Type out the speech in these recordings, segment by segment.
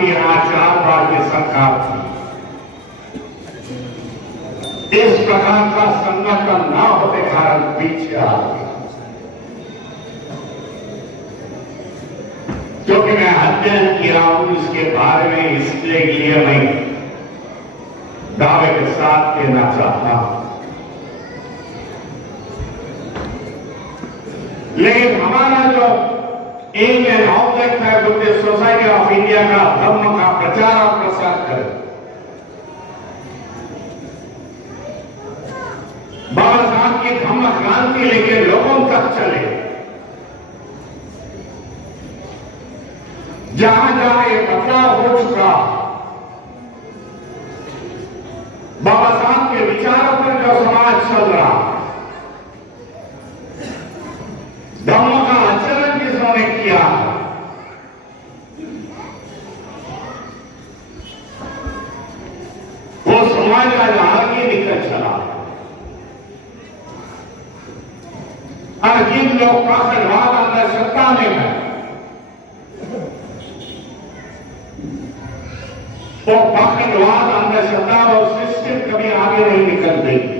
की यहाँ 4 बार की सरकार थी। इस प्रकार का संगठन न होने कारण पीछे आ गया। क्योंकि मैं अध्ययन किया हूं इसके बारे में, इसलिए मैं दावे के साथ कहना चाहता हूं। लेकिन हमारा जो एम एंड ऑब्जेक्ट है बुद्धिस्ट सोसाइटी ऑफ इंडिया का धर्म का प्रचार और प्रसार करे, बाबा साहब की धम्म क्रांति लेके लोगों तक चले। जहां जहां ये बदलाव हो चुका, बाबा साहब के विचारों पर जो समाज चल रहा, धम्म का आचरण जिन्होंने किया, वो समाज आज आगे निकल चला। और जिन लोग पाखंडवाद अंधश्रद्धा में है, वो पाखंडवाद अंधश्रद्धा और सिस्टम कभी आगे नहीं निकल देगी।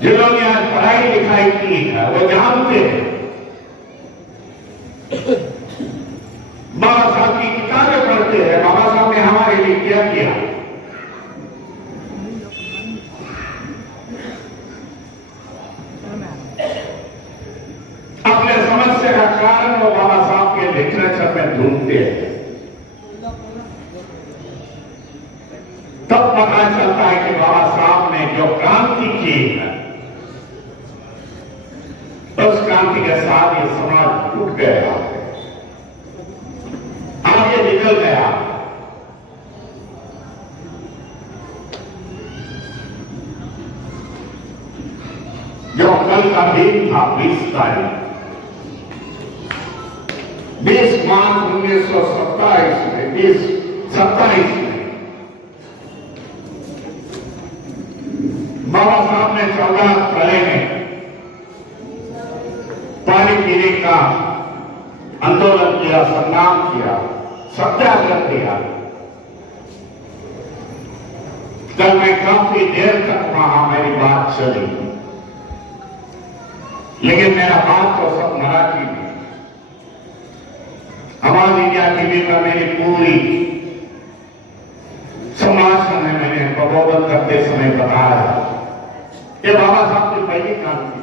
जिन्होंने आज पढ़ाई लिखाई की है वो जानते हैं बाबा साहब की किताबें पढ़ते हैं, बाबा साहब ने हमारे लिए क्या किया। अपने समस्या का कारण वो बाबा साहब के लिटरेचर में ढूंढते हैं। तब पता चलता है कि बाबा साहब ने जो क्रांति की है, उस क्रांति के साथ ये समाज टूट गया, आगे निकल गया। जो कल का दिन था 20 तारीख 20 मार्च 1927 में 27 में बाबा साहब ने 14 फरवरी में पानी पीने का आंदोलन किया, संग्राम किया, सत्याग्रह किया। कल मैं काफी देर तक वहां मेरी बात चली, लेकिन मेरा बात तो सब मराठी में, आवाज इंडिया टीवी पर मेरी पूरी संभाषण है मैंने प्रबोधन करते समय बताया। ये बाबा साहब की पहली क्रांति,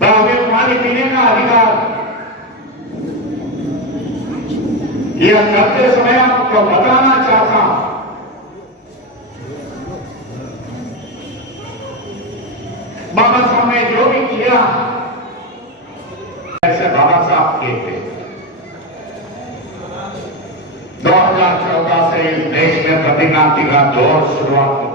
हमें पानी पीने का अधिकार, यह करते समय आपको बताना चाहता हूं। बाबा साहब ने जो भी किया, ऐसे बाबा साहब कहते 2014 से इस देश में प्रतिक्रांति का दौर शुरुआत हो।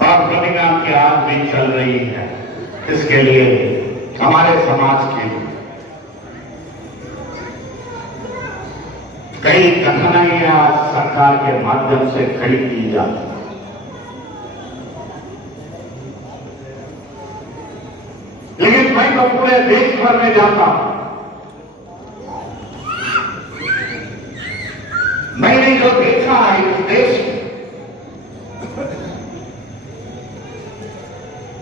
और प्रतिक्रांति आज भी चल रही है, इसके लिए हमारे समाज के लिए कई कठिनाइयां आज सरकार के माध्यम से खड़ी की जाती है। लेकिन मैं तो पूरे देश भर में जाता हूं, मैंने जो देखा है इस देश में,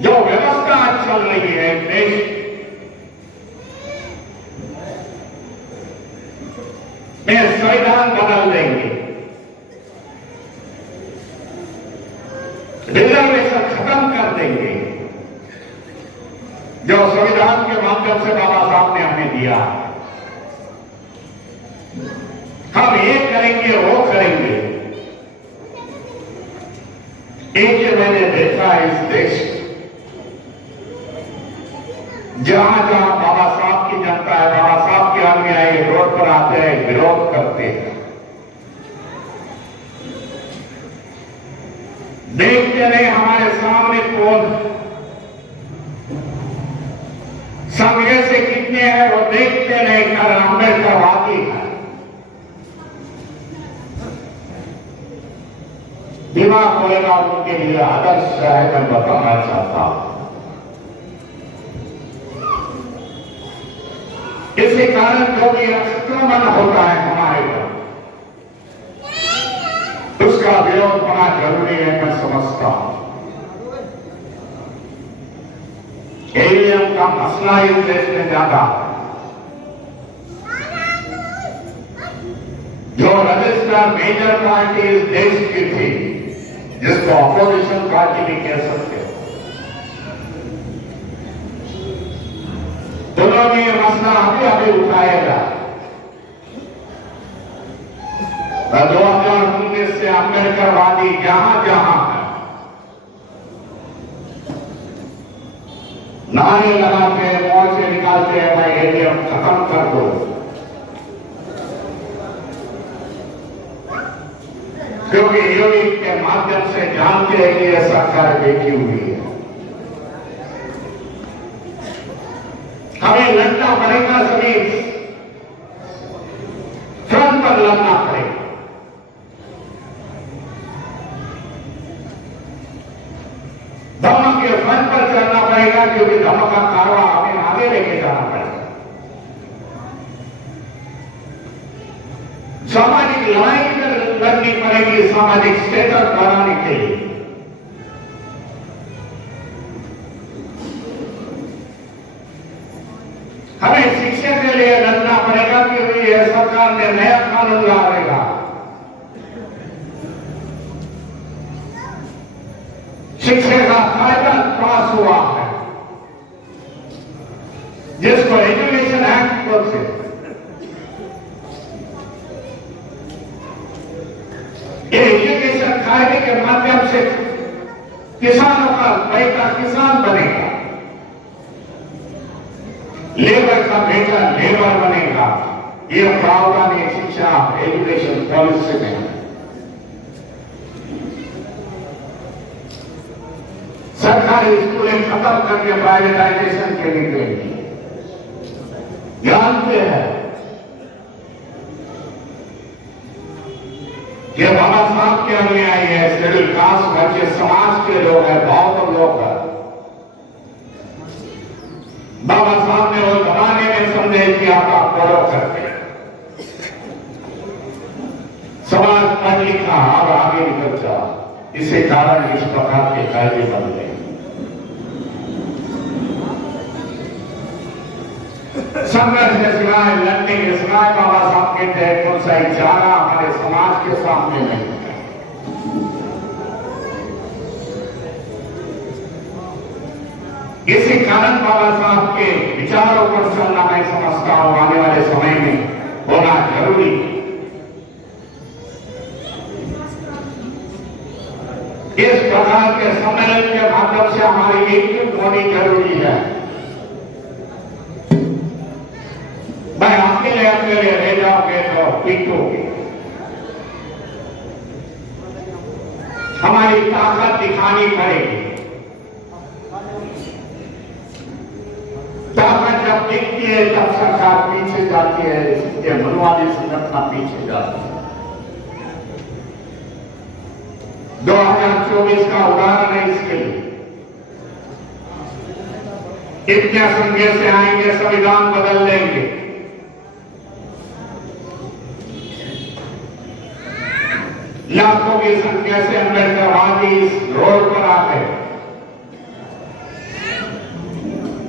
जो व्यवस्था आज चल रही है देश में, संविधान बदल देंगे, रिजर्वेशन खत्म कर देंगे, जो संविधान के माध्यम से बाबा साहब ने हमें दिया। हम ये करेंगे, वो करेंगे। एक मैंने देखा है इस देश में, जहां जहां बाबा साहब की जनता है, बाबा साहब के अनुयायी रोड पर आते हैं, विरोध करते हैं, देखते नहीं हमारे सामने कौन संघे से कितने हैं, वो देखते नहीं, कारण अम्बेडकर वादी है। दिमाग होएगा उनके लिए आदर्श है, मैं बताना चाहता हूं। इसी कारण जो भी आक्रमण होता है हमारे पर, उसका विरोध होना जरूरी है, मैं समझता हूं। एलियम का मसला इस देश में ज्यादा, जो रजिस्टर मेजर पार्टी इस देश की थी, जिसको अपोजिशन पार्टी भी कह सकते हैं, उन्होंने ये मसला अभी उठाएगा। 2019 से अम्बेडकरवादी जहां जहां है, नारे लगाते हैं, मोर्चे निकालते हैं, भाई एलियम खत्म कर दो, क्योंकि योगी के माध्यम से जानते हैं कि यह सरकार बैठी हुई है। हमें लड़ना पड़ेगा, सभी फ्रंट पर लड़ना पड़ेगा। धर्म के फ्रंट पर चलना पड़ेगा, क्योंकि धर्म का कारवा हमें आगे लेके जाना पड़ेगा। सामाजिक लड़ाई लड़नी पड़ेगी, सामाजिक स्टेटस बढ़ाने के लिए। हमें शिक्षा के लिए लड़ना पड़ेगा, क्योंकि यह सरकार ने नया कानून लाएगा। शिक्षा का कायदा पास हुआ है, जिसको एजुकेशन एक्ट बोलते हैं। ये एजुकेशन कायदे के माध्यम से किसानों का बेटा किसान बनेगा, लेबर का बेटा लेबर बनेगा। ये प्रावधान है शिक्षा एजुकेशन पॉलिसी में। सरकारी स्कूलें खत्म करके प्राइवेटाइजेशन के लिए गई। जानते हैं कि बाबा साहब के अनुयायी है, शेड्यूल कास्ट बच्चे समाज के लोग हैं, बहुत लोग हैं। बाबा साहब ने वो जमाने में संदेश किया था, फॉलो करके समाज पढ़ लिखा और आगे निकल जा। इसी कारण इस प्रकार के कायदे बन गए। संघर्ष के सिवाय, लड़ने के सिवाय बाबा साहब कहते हैं कौन सा इशारा हमारे समाज के सामने नहीं है। इसी कारण बाबा साहब के विचारों पर चलना मैं समझता हूं आने वाले समय में होना जरूरी। इस प्रकार के सम्मेलन के माध्यम से हमारी एकजुट होनी जरूरी है। मैं अकेले अकेले रह जाओगे तो पीटोगे। हमारी ताकत दिखानी पड़ेगी। ताकत जब दिखती है तब सरकार पीछे जाती है, इसके मनवादी संगठन पीछे जाती है। 2024 का उदाहरण है इसके लिए। इतने संख्या से आएंगे, संविधान बदल लेंगे। लाखों की संख्या से अम्बेडकरवादी इस रोड पर आ गए।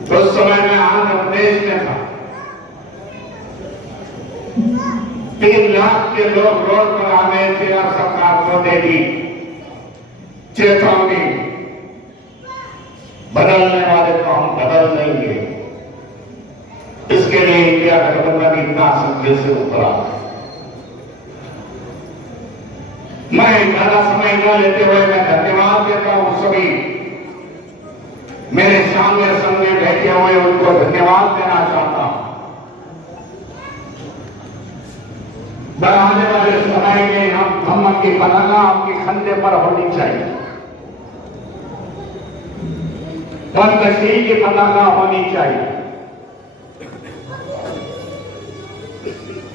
उस समय में आंध्र प्रदेश में था, 3 लाख के लोग रोड पर आ गए थे और सरकार को दे दी चेतावनी, बदलने वाले को हम बदल देंगे। इसके लिए इंडिया गठबंधन इतना संख्या से उतरा। मैं ज्यादा समय न लेते हुए मैं धन्यवाद देता हूं सभी मेरे सामने सामने बैठे हुए, उनको धन्यवाद देना चाहता हूं। आने वाले समय में हम धम्म की पताका आपके कंधे पर होनी चाहिए, पंचशील की पताका होनी चाहिए।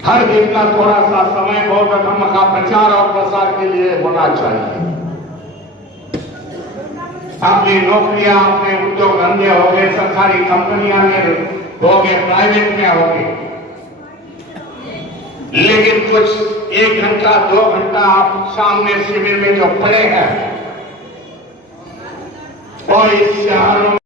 हर दिन का थोड़ा सा समय बौद्ध धर्म का प्रचार और प्रसार के लिए होना चाहिए। अपनी नौकरियां, अपने उद्योग धंधे हो गए, सरकारी कंपनियां में हो गए, प्राइवेट में हो गए, लेकिन कुछ 1 घंटा 2 घंटा आप सामने शिविर में जो खड़े हैं और इस शहरों